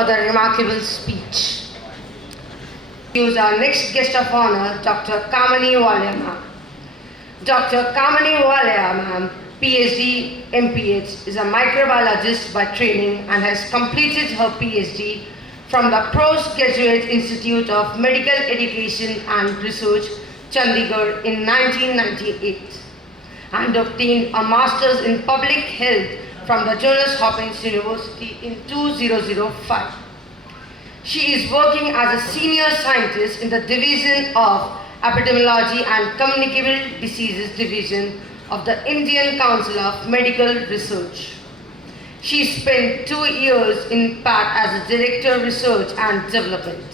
for the remarkable speech. Use our next guest of honor, Dr. Kamini Walia ma'am. Dr. Kamini Walia ma'am, PhD, MPH, is a microbiologist by training and has completed her PhD from the Postgraduate Institute of Medical Education and Research, Chandigarh in 1998 and obtained a Master's in Public Health from the Johns Hopkins University in 2005. She is working as a senior scientist in the Division of Epidemiology and Communicable Diseases Division of the Indian Council of Medical Research. She spent 2 years in PAT as a Director of Research and Development.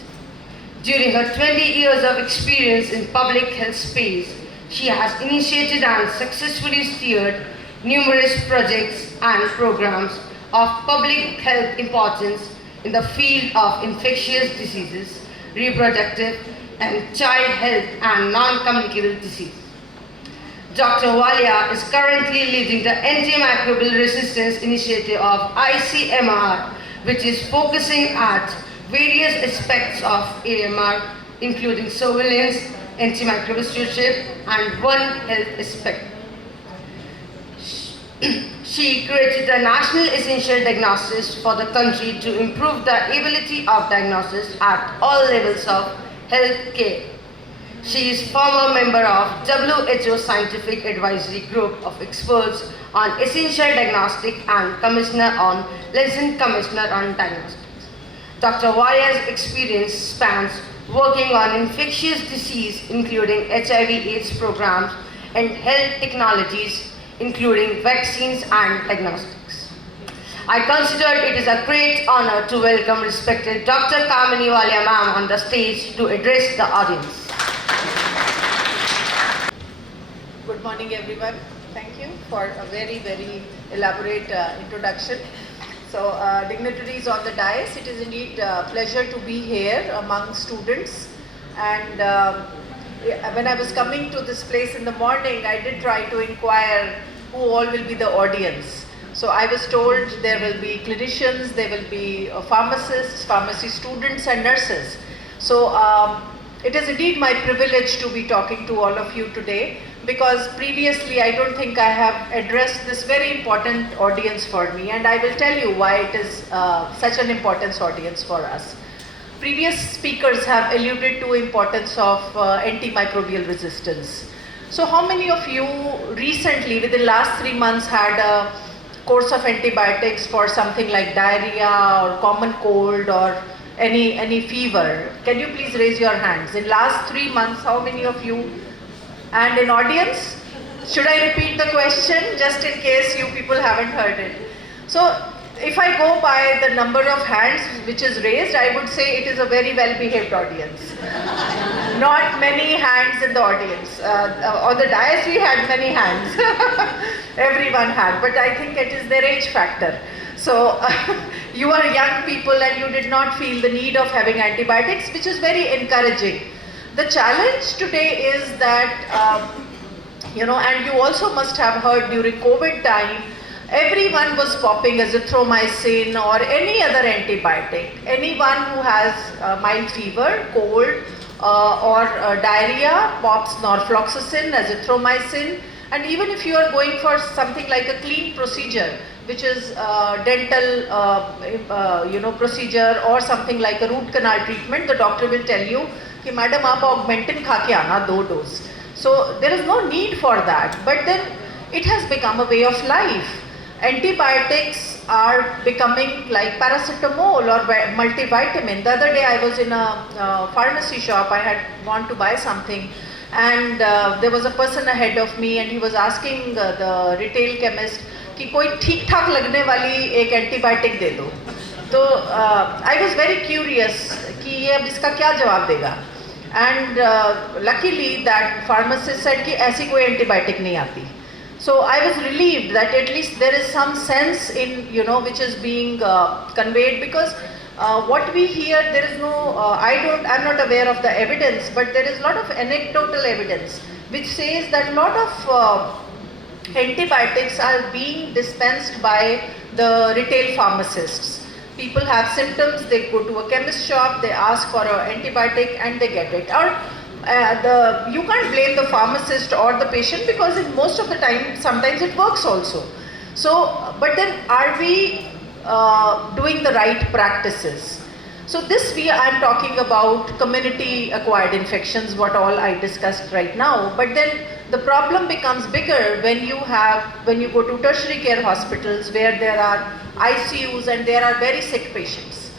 During her 20 years of experience in public health space, she has initiated and successfully steered numerous projects and programs of public health importance in the field of infectious diseases, reproductive and child health and non-communicable disease. Dr. Walia is currently leading the Antimicrobial Resistance Initiative of ICMR, which is focusing at various aspects of AMR, including surveillance, antimicrobial stewardship, and One Health aspect. She created the National Essential Diagnosis for the country to improve the ability of diagnosis at all levels of health care. She is former member of WHO Scientific Advisory Group of Experts on Essential Diagnostic and Commissioner on Liaison Commissioner on Diagnostics. Dr. Walia's experience spans working on infectious disease, including HIV/AIDS programs, and health technologies, including vaccines and diagnostics. I consider it is a great honor to welcome respected Dr. Kamini Walia ma'am on the stage to address the audience. Good morning, everyone. Thank you for a very, very elaborate introduction. So, dignitaries on the dais, it is indeed a pleasure to be here among students. And when I was coming to this place in the morning, I did try to inquire who all will be the audience. So I was told there will be clinicians, there will be pharmacists, pharmacy students and nurses. So it is indeed my privilege to be talking to all of you today, because previously I don't think I have addressed this very important audience for me, and I will tell you why it is such an important audience for us. Previous speakers have alluded to importance of antimicrobial resistance. So how many of you recently, within the last 3 months, had a course of antibiotics for something like diarrhea or common cold or any fever? Can you please raise your hands? In last 3 months, how many of you? And in audience, should I repeat the question just in case you people haven't heard it? So if I go by the number of hands which is raised, I would say it is a very well-behaved audience. Not many hands in the audience. On the dais we had many hands. Everyone had, but I think it is their age factor. So you are young people and you did not feel the need of having antibiotics, which is very encouraging. The challenge today is that, and you also must have heard during COVID time, everyone was popping azithromycin or any other antibiotic. Anyone who has mild fever, cold or diarrhea pops norfloxacin, azithromycin, and even if you are going for something like a clean procedure, which is dental procedure or something like a root canal treatment, the doctor will tell you, कि madam आप Augmentin खा के आना 2 doses. So there is no need for that, but then it has become a way of life. Antibiotics are becoming like paracetamol or multivitamin. The other day I was in a pharmacy shop. I had want to buy something, and there was a person ahead of me, and he was asking the retail chemist कि कोई ठीक ठाक लगने वाली एक antibiotic दे दो. तो I was very curious कि ये अब इसका क्या जवाब देगा. And luckily that pharmacist said कि ऐसी कोई एंटीबायोटिक नहीं आती. So I was relieved that at least there is some sense in, which is being conveyed, because what we hear, there is no, I'm not aware of the evidence, but there is a lot of anecdotal evidence which says that a lot of antibiotics are being dispensed by the retail pharmacists. People have symptoms, they go to a chemist shop, they ask for an antibiotic and they get it. Or you can't blame the pharmacist or the patient, because in most of the time, sometimes it works also. So, but then are we doing the right practices? So I'm talking about community acquired infections, what all I discussed right now. But then the problem becomes bigger when you go to tertiary care hospitals where there are ICUs and there are very sick patients.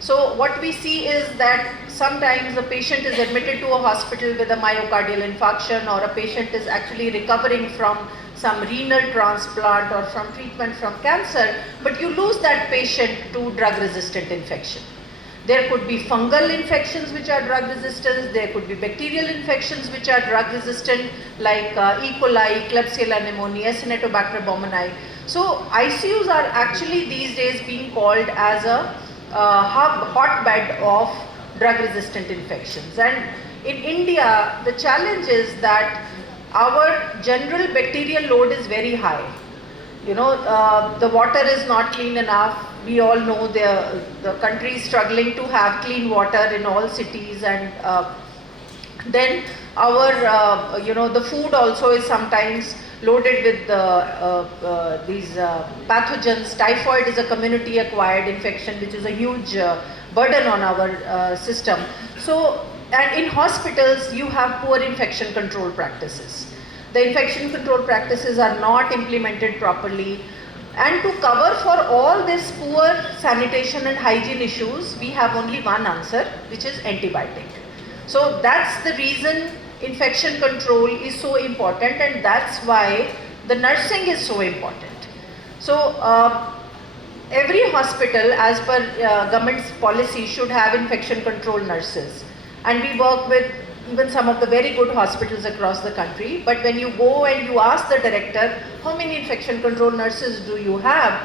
So what we see is that sometimes the patient is admitted to a hospital with a myocardial infarction, or a patient is actually recovering from some renal transplant or from treatment from cancer, but you lose that patient to drug-resistant infection. There could be fungal infections which are drug resistant, there could be bacterial infections which are drug resistant, like E. coli, Klebsiella pneumoniae, Acinetobacter baumannii. So ICUs are actually these days being called as a hotbed of drug resistant infections. And in India, the challenge is that our general bacterial load is very high. You know, the water is not clean enough. We all know the country is struggling to have clean water in all cities, and then our, the food also is sometimes loaded with these pathogens. Typhoid is a community acquired infection which is a huge burden on our system. So, and in hospitals you have poor infection control practices. The infection control practices are not implemented properly. And to cover for all this poor sanitation and hygiene issues, we have only one answer, which is antibiotic. So that's the reason infection control is so important, and that's why the nursing is so important. So every hospital, as per government's policy, should have infection control nurses. And we work with even some of the very good hospitals across the country. But when you go and you ask the director, how many infection control nurses do you have?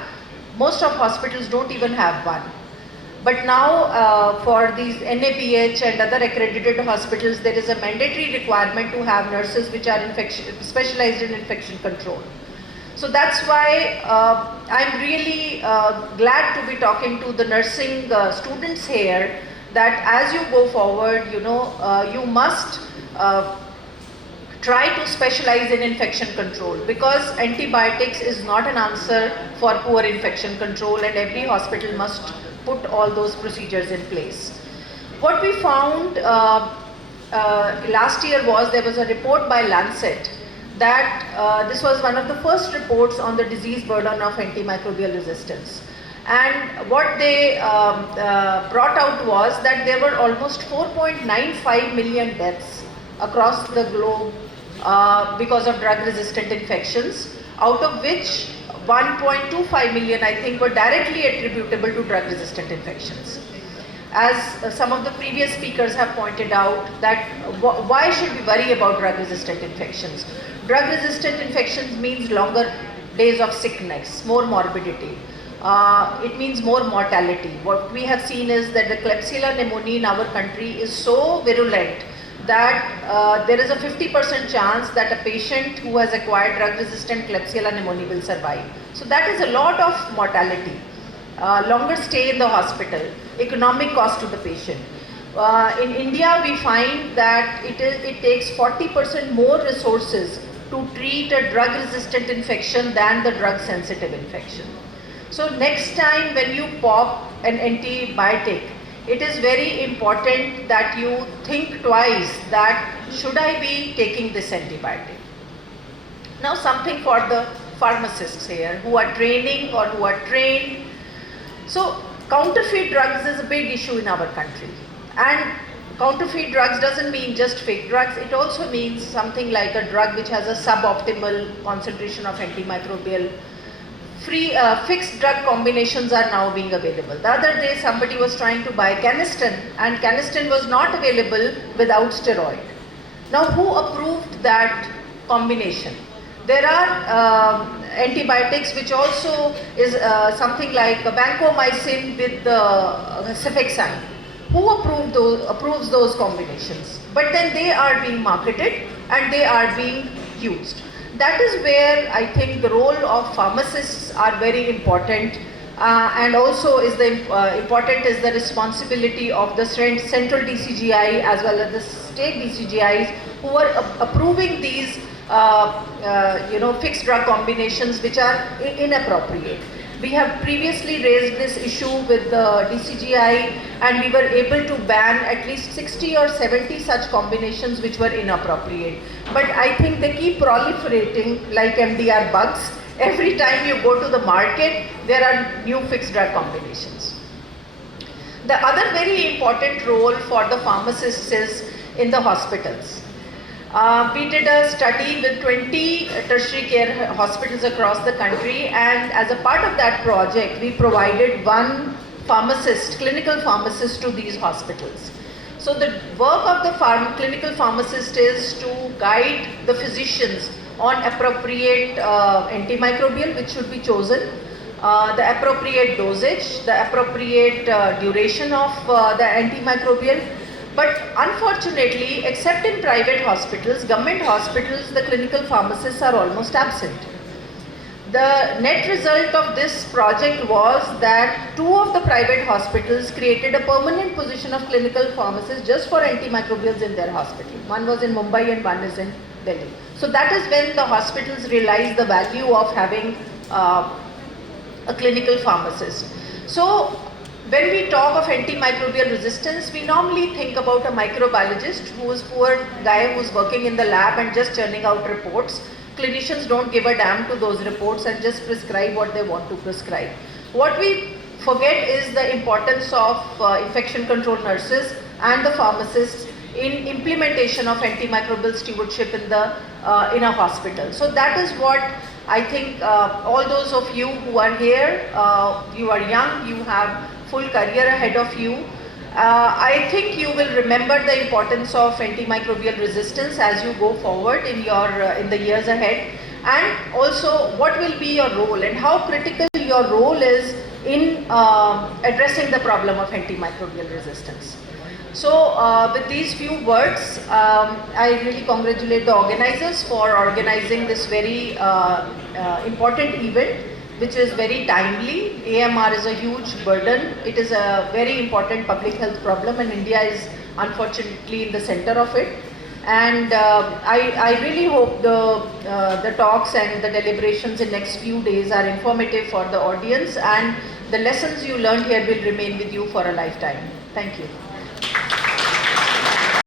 Most of hospitals don't even have one. But now for these NABH and other accredited hospitals, there is a mandatory requirement to have nurses which are specialized in infection control. So that's why I'm really glad to be talking to the nursing students here, that as you go forward, you must try to specialize in infection control, because antibiotics is not an answer for poor infection control, and every hospital must put all those procedures in place. What we found last year was there was a report by Lancet that this was one of the first reports on the disease burden of antimicrobial resistance. And what they brought out was that there were almost 4.95 million deaths across the globe because of drug-resistant infections, out of which 1.25 million, I think, were directly attributable to drug-resistant infections. As some of the previous speakers have pointed out, that why should we worry about drug-resistant infections? Drug-resistant infections means longer days of sickness, more morbidity. It means more mortality. What we have seen is that the Klebsiella pneumoniae in our country is so virulent that there is a 50% chance that a patient who has acquired drug-resistant Klebsiella pneumoniae will survive. So that is a lot of mortality, longer stay in the hospital, economic cost to the patient. In India, we find that it takes 40% more resources to treat a drug-resistant infection than the drug-sensitive infection. So next time when you pop an antibiotic, it is very important that you think twice that should I be taking this antibiotic. Now something for the pharmacists here who are training or who are trained. So counterfeit drugs is a big issue in our country. And counterfeit drugs doesn't mean just fake drugs, it also means something like a drug which has a suboptimal concentration of antimicrobial. Fixed drug combinations are now being available. The other day somebody was trying to buy Canesten, and Canesten was not available without steroid. Now who approved that combination? There are antibiotics which also is something like vancomycin with the cefixime. Who approves those combinations? But then they are being marketed and they are being used. That is where I think the role of pharmacists are very important. and also is the important is the responsibility of the central DCGI as well as the state DCGIs who are approving these fixed drug combinations which are inappropriate. We have previously raised this issue with the DCGI and we were able to ban at least 60 or 70 such combinations which were inappropriate. But I think they keep proliferating like MDR bugs. Every time you go to the market, there are new fixed drug combinations. The other very important role for the pharmacists is in the hospitals. We did a study with 20 tertiary care hospitals across the country, and as a part of that project, we provided one pharmacist, clinical pharmacist to these hospitals. So the work of the clinical pharmacist is to guide the physicians on appropriate antimicrobial which should be chosen, the appropriate dosage, the appropriate duration of the antimicrobial. But unfortunately, except in private hospitals, government hospitals, the clinical pharmacists are almost absent. The net result of this project was that 2 of the private hospitals created a permanent position of clinical pharmacists just for antimicrobials in their hospital. One was in Mumbai and one is in Delhi. So that is when the hospitals realized the value of having a clinical pharmacist. So when we talk of antimicrobial resistance, we normally think about a microbiologist who is poor guy who's working in the lab and just churning out reports. Clinicians don't give a damn to those reports and just prescribe what they want to prescribe. What we forget is the importance of infection control nurses and the pharmacists in implementation of antimicrobial stewardship in a hospital. So that is what I think all those of you who are here, you are young, you have full career ahead of you. I think you will remember the importance of antimicrobial resistance as you go forward in the years ahead, and also what will be your role and how critical your role is in addressing the problem of antimicrobial resistance. So with these few words, I really congratulate the organizers for organizing this very important event, which is very timely. AMR is a huge burden. It is a very important public health problem and India is unfortunately in the center of it. And I really hope the talks and the deliberations in next few days are informative for the audience, and the lessons you learned here will remain with you for a lifetime. Thank you.